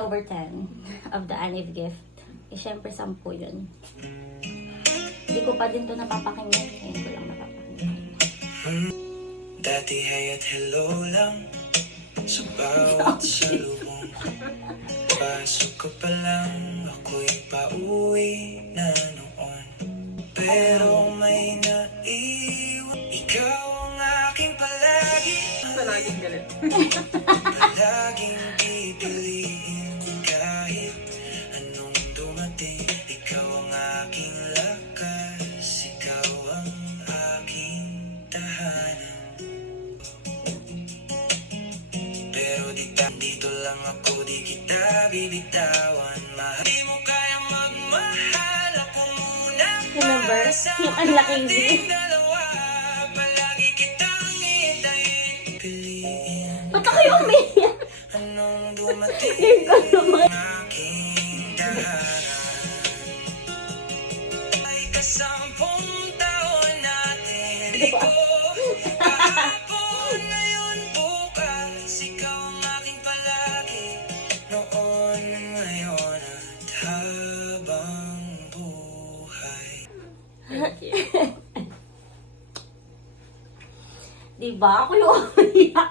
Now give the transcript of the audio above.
over 10 of the Anniv gift. Eh, syempre 10 yun. Hindi ko pa din to napapakinggan. Ngayon ko lang napapakinggan. Dati hay at hello lang sa bawat salubong. Pasok ko pa lang, ako'y pauwi na noon. Pero may naiwan, ikaw ang aking palagi. Palaging galit. Palaging pipiliin kahit anong dumating. Ikaw ang aking lakas, ikaw ang aking tahanan. Pero dito lang ako, di kita bibitawan. Mahal, di mo kayang magmahal ako muna. Remember? Yung ang laking V. Dalawa, palagi kitang hintayin. Piliin Ba't ako yung umiyak? anong dumating Ngayon ko naman. ang aking tahanan. Ay kasampung taon natin. Iko, kahapon, ngayon, bukas. Ikaw ang aking palagi. Noon, ngayon, at habang buhay. Thank you. Diba? Ako yung umiyak.